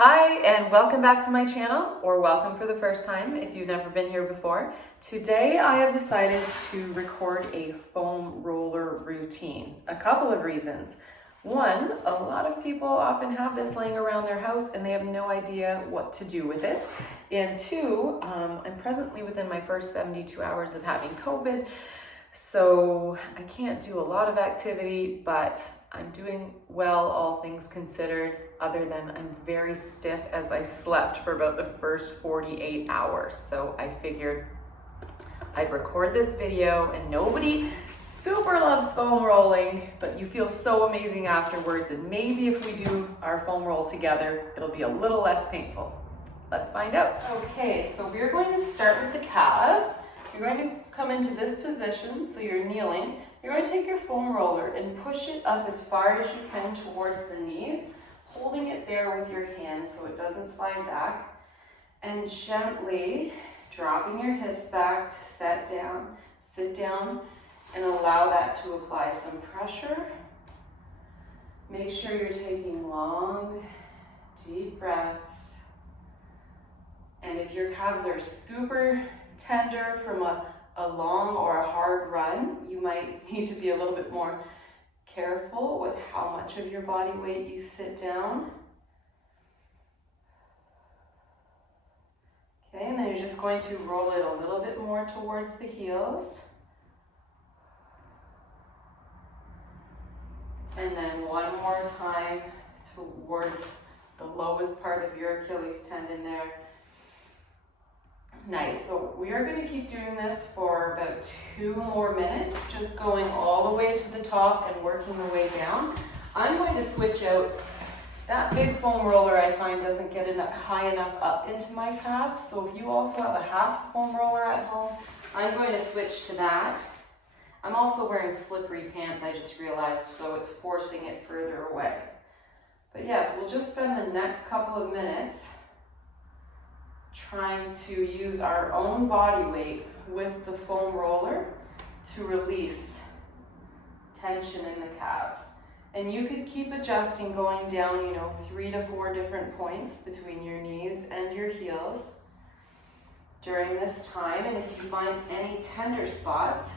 Hi, and welcome back to my channel, or welcome for the first time if you've never been here before. Today I have decided to record a foam roller routine. A couple of reasons. One, a lot of people often have this laying around their house and they have no idea what to do with it. And two, I'm presently within my first 72 hours of having COVID, so I can't do a lot of activity, but I'm doing well, all things considered, other than I'm very stiff as I slept for about the first 48 hours. So I figured I'd record this video, and nobody super loves foam rolling, but you feel so amazing afterwards. And maybe if we do our foam roll together, it'll be a little less painful. Let's find out. Okay, so we're going to start with the calves. You're going to come into this position, so you're kneeling. You're going to take your foam roller and push it up as far as you can towards the knees, holding it there with your hands so it doesn't slide back, and gently dropping your hips back to sit down, and allow that to apply some pressure. Make sure you're taking long, deep breaths. And if your calves are super tender from a long or a hard run, you might need to be a little bit more careful with how much of your body weight you sit down. Okay, and then you're just going to roll it a little bit more towards the heels. And then one more time towards the lowest part of your Achilles tendon there. Nice, so we are going to keep doing this for about 2 more minutes, just going all the way to the top and working the way down. I'm going to switch out. That big foam roller I find doesn't get high enough up into my calves, so if you also have a half foam roller at home, I'm going to switch to that. I'm also wearing slippery pants, I just realized, so it's forcing it further away. But yes, we'll just spend the next couple of minutes trying to use our own body weight with the foam roller to release tension in the calves. And you could keep adjusting, going down, 3 to 4 different points between your knees and your heels during this time. And if you find any tender spots,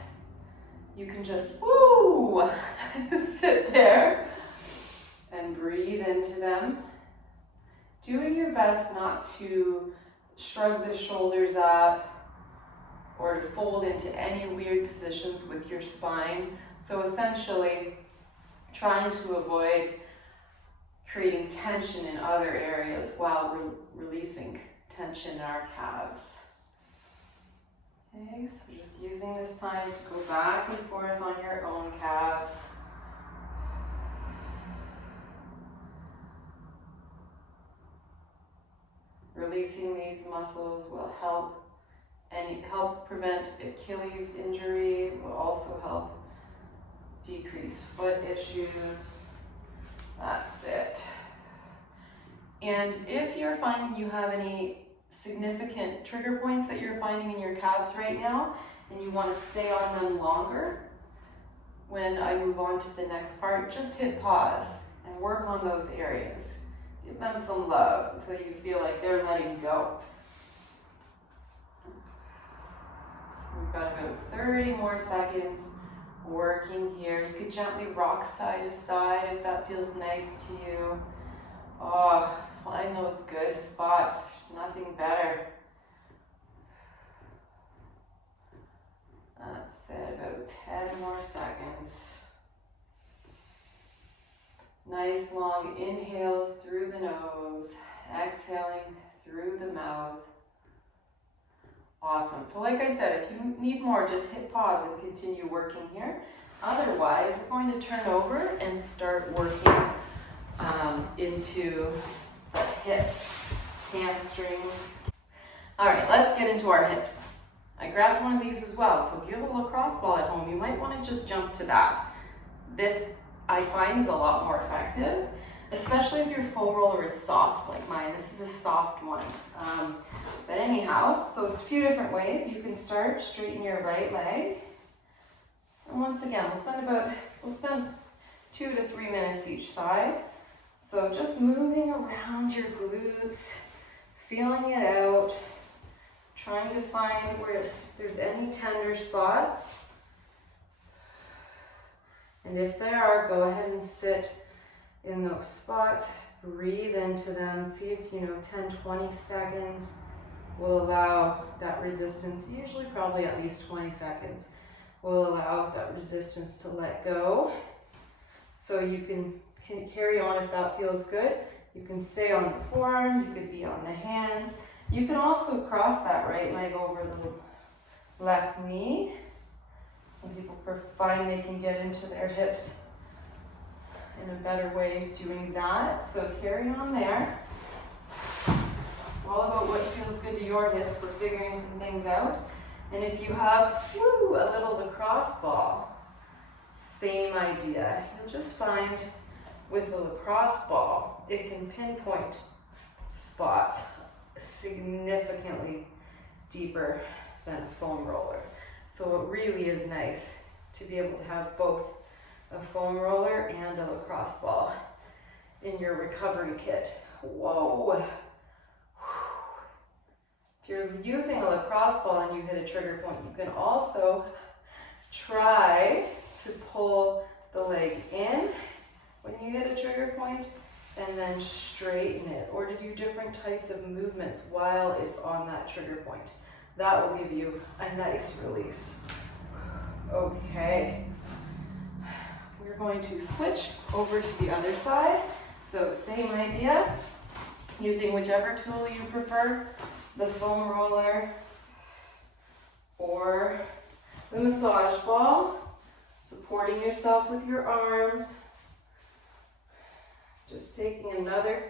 you can just sit there and breathe into them. Doing your best not to shrug the shoulders up or to fold into any weird positions with your spine. So essentially trying to avoid creating tension in other areas while releasing tension in our calves. Okay, so just using this time to go back and forth on your own calves. Releasing these muscles will help prevent Achilles injury, will also help decrease foot issues. That's it. And if you're finding you have any significant trigger points that you're finding in your calves right now, and you want to stay on them longer, when I move on to the next part, just hit pause and work on those areas. Give them some love until you feel like they're letting go. So we've got about 30 more seconds working here. You could gently rock side to side if that feels nice to you. Oh, find those good spots. There's nothing better. That's it, about 10 more seconds. Nice long inhales through the nose, exhaling through the mouth. Awesome. So like I said, if you need more, just hit pause and continue working here. Otherwise, we're going to turn over and start working into the hips, hamstrings. All right, let's get into our hips. I grabbed one of these as well, so if you have a lacrosse ball at home, you might want to just jump to that. This, I find, is a lot more effective, especially if your foam roller is soft like mine. This is a soft one. But anyhow, so a few different ways. You can start, straighten your right leg. And once again, we'll spend 2 to 3 minutes each side. So just moving around your glutes, glutes, feeling it out, trying to find where there's any tender spots. And if there are, go ahead and sit in those spots, breathe into them, see if 10-20 seconds will allow that resistance, usually probably at least 20 seconds, will allow that resistance to let go. So you can carry on if that feels good. You can stay on the forearm, you could be on the hand. You can also cross that right leg over the left knee. Some people find they can get into their hips in a better way doing that. So carry on there. It's all about what feels good to your hips. We're figuring some things out. And if you have a little lacrosse ball, same idea. You'll just find with the lacrosse ball, it can pinpoint spots significantly deeper than a foam roller. So it really is nice to be able to have both a foam roller and a lacrosse ball in your recovery kit. Whoa. If you're using a lacrosse ball and you hit a trigger point, you can also try to pull the leg in when you hit a trigger point and then straighten it, or to do different types of movements while it's on that trigger point. That will give you a nice release. Okay. We're going to switch over to the other side. So same idea, using whichever tool you prefer, the foam roller or the massage ball, supporting yourself with your arms. Just taking another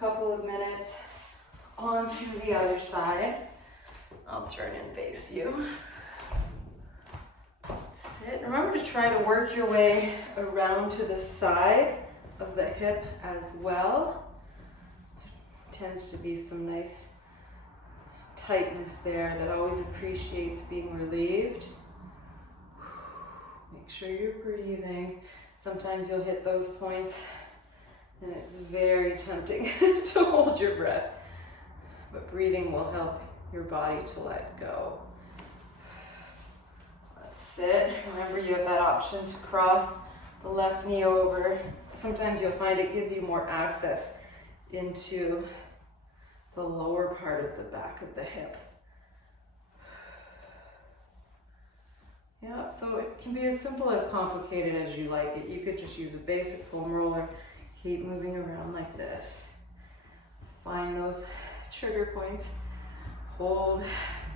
couple of minutes onto the other side. I'll turn and face you. Sit. Remember to try to work your way around to the side of the hip as well. Tends to be some nice tightness there that always appreciates being relieved. Make sure you're breathing. Sometimes you'll hit those points and it's very tempting to hold your breath, but breathing will help your body to let go. Let's sit. Remember, you have that option to cross the left knee over. Sometimes you'll find it gives you more access into the lower part of the back of the hip. Yeah, so it can be as simple as complicated as you like it. You could just use a basic foam roller, keep moving around like this. Find those trigger points, hold,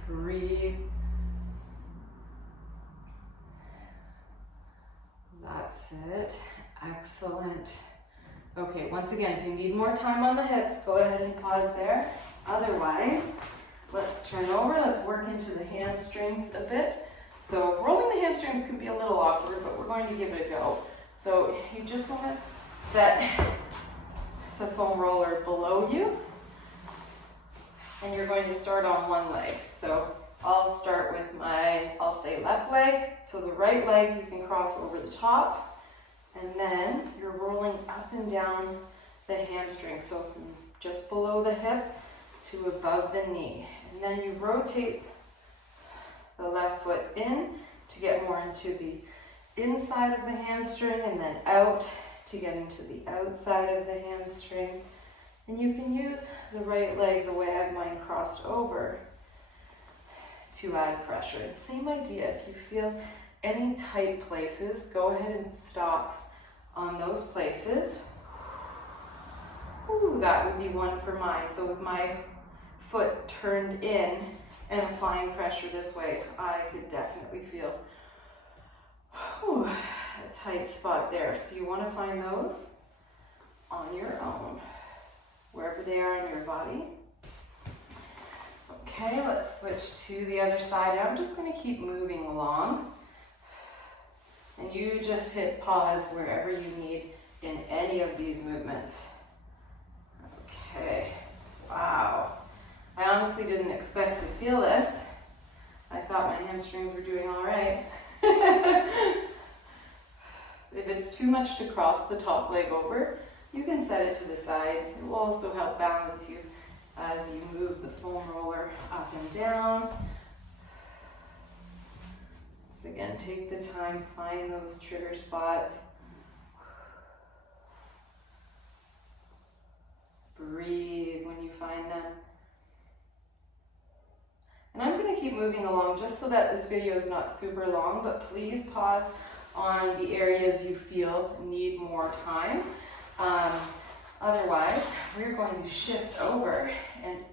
breathe. That's it, excellent. Okay, once again, if you need more time on the hips, go ahead and pause there. Otherwise, let's turn over, let's work into the hamstrings a bit. So rolling the hamstrings can be a little awkward, but we're going to give it a go. So you just want to set the foam roller below you, and you're going to start on one leg. So I'll start with I'll say left leg. So the right leg you can cross over the top, and then you're rolling up and down the hamstring. So from just below the hip to above the knee. And then you rotate the left foot in to get more into the inside of the hamstring, and then out to get into the outside of the hamstring. And you can use the right leg the way I have mine crossed over to add pressure. And same idea, if you feel any tight places, go ahead and stop on those places. Ooh, that would be one for mine. So with my foot turned in and applying pressure this way, I could definitely feel a tight spot there. So you want to find those on your own, wherever they are in your body. Okay, let's switch to the other side. I'm just going to keep moving along. And you just hit pause wherever you need in any of these movements. Okay, wow. I honestly didn't expect to feel this. I thought my hamstrings were doing all right. If it's too much to cross the top leg over, You can set it to the side. It will also help balance you as you move the foam roller up and down. So again, take the time, find those trigger spots. Breathe when you find them. And I'm going to keep moving along just so that this video is not super long, but please pause on the areas you feel need more time. Otherwise, we're going to shift over.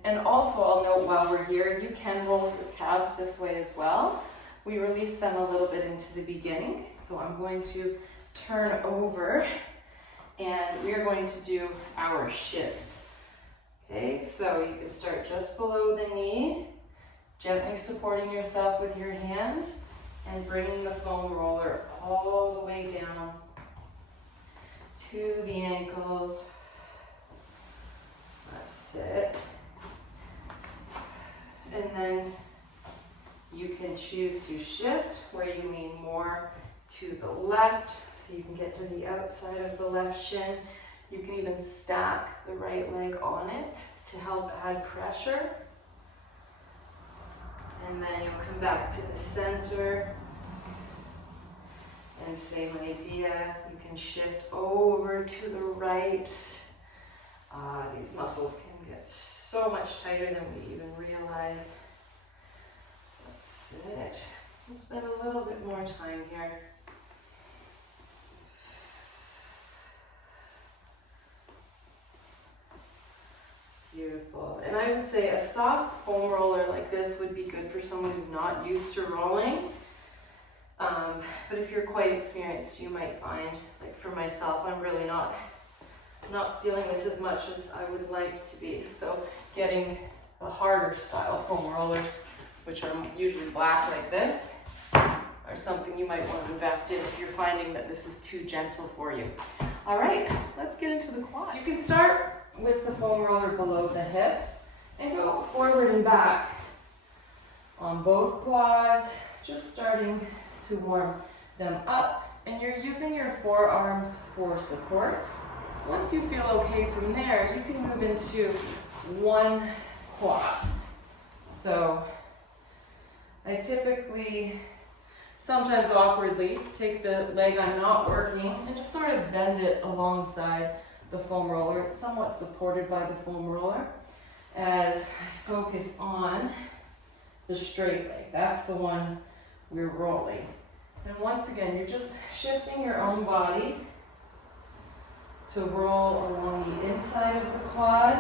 And also, I'll note while we're here, you can roll your calves this way as well. We release them a little bit into the beginning. So I'm going to turn over and we are going to do our shifts. Okay, so you can start just below the knee, gently supporting yourself with your hands and bringing the foam roller all the way down to the ankles. That's it. And then you can choose to shift where you lean more to the left so you can get to the outside of the left shin. You can even stack the right leg on it to help add pressure. And then you'll come back to the center. And same idea, you can shift over to the right. These muscles can get so much tighter than we even realize. That's it. We'll spend a little bit more time here. Beautiful. And I would say a soft foam roller like this would be good for someone who's not used to rolling. But if you're quite experienced, you might find, like for myself, I'm really not feeling this as much as I would like to be. So getting the harder style foam rollers, which are usually black like this, are something you might want to invest in if you're finding that this is too gentle for you. All right, let's get into the quads. So you can start with the foam roller below the hips and go forward and back on both quads, just starting to warm them up. And you're using your forearms for support. Once you feel okay from there, you can move into one quad. So I typically, sometimes awkwardly, take the leg I'm not working and just sort of bend it alongside the foam roller. It's somewhat supported by the foam roller as I focus on the straight leg. That's the one we're rolling. And once again, you're just shifting your own body to roll along the inside of the quad.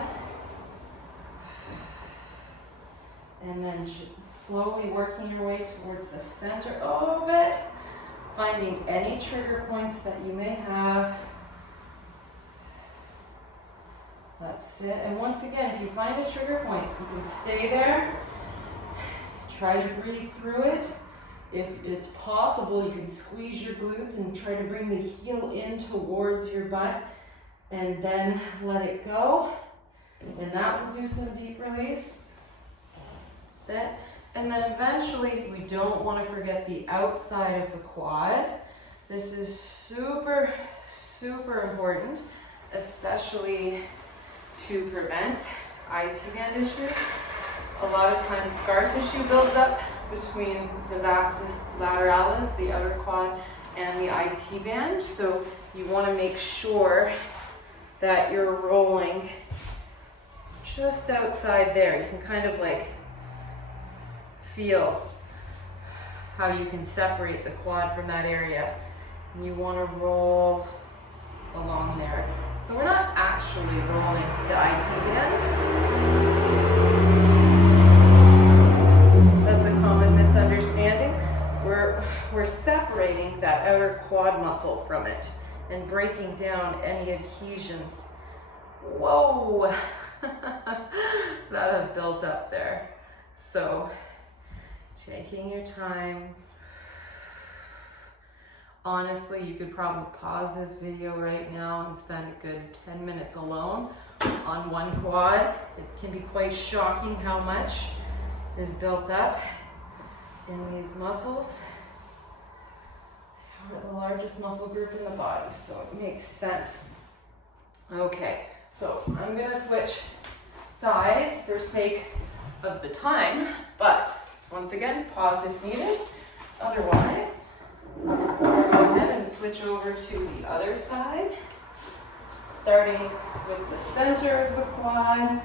And then slowly working your way towards the center of it, finding any trigger points that you may have. That's it. And once again, if you find a trigger point, you can stay there. Try to breathe through it. If it's possible, you can squeeze your glutes and try to bring the heel in towards your butt and then let it go. And that will do some deep release. That's it. And then eventually, we don't want to forget the outside of the quad. This is super, super important, especially to prevent IT band issues. A lot of times scar tissue builds up between the vastus lateralis, the outer quad, and the IT band. So you want to make sure that you're rolling just outside there. You can kind of like feel how you can separate the quad from that area. And you want to roll along there. So we're not actually rolling the IT band. That's a common misunderstanding. We're separating that outer quad muscle from it and breaking down any adhesions. Whoa, that have built up there. So taking your time. Honestly, you could probably pause this video right now and spend a good 10 minutes alone on one quad. It can be quite shocking how much is built up in these muscles. We're the largest muscle group in the body, so it makes sense Okay, so I'm gonna switch sides for sake of the time, but once again, pause if needed. Otherwise, go ahead and switch over to the other side, starting with the center of the quad.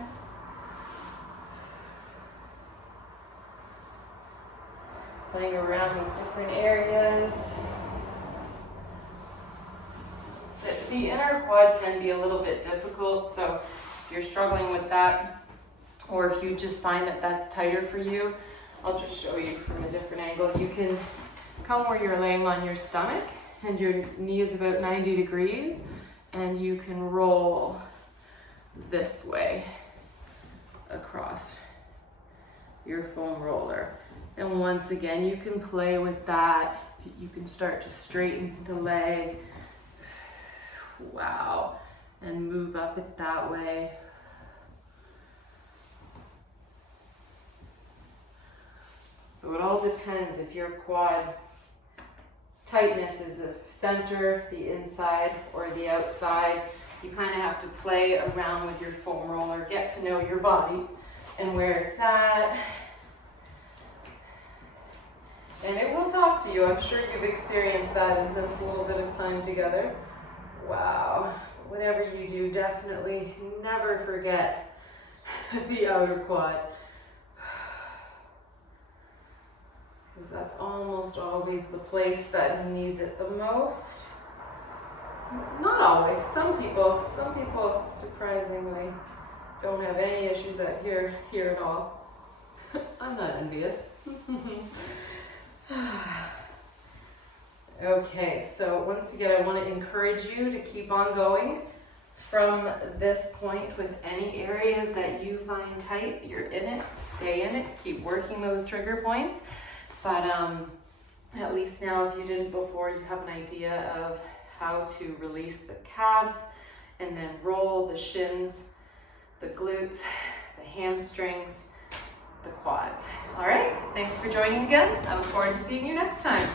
Playing around with different areas. The inner quad can be a little bit difficult, so if you're struggling with that, or if you just find that that's tighter for you, I'll just show you from a different angle. You can come where you're laying on your stomach and your knee is about 90 degrees, and you can roll this way across your foam roller. And once again, you can play with that. You can start to straighten the leg. Wow. And move up it that way. So it all depends if your quad tightness is the center, the inside, or the outside. You kind of have to play around with your foam roller, get to know your body and where it's at. And it will talk to you. I'm sure you've experienced that in this little bit of time together. Wow. Whatever you do, definitely never forget the outer quad. Because that's almost always the place that needs it the most. Not always. Some people surprisingly don't have any issues here at all. I'm not envious. Okay, so once again, I want to encourage you to keep on going from this point with any areas that you find tight. You're in it, stay in it, keep working those trigger points. But at least now, if you didn't before, you have an idea of how to release the calves and then roll the shins, the glutes, the hamstrings, the quads. All right, thanks for joining again. I look forward to seeing you next time.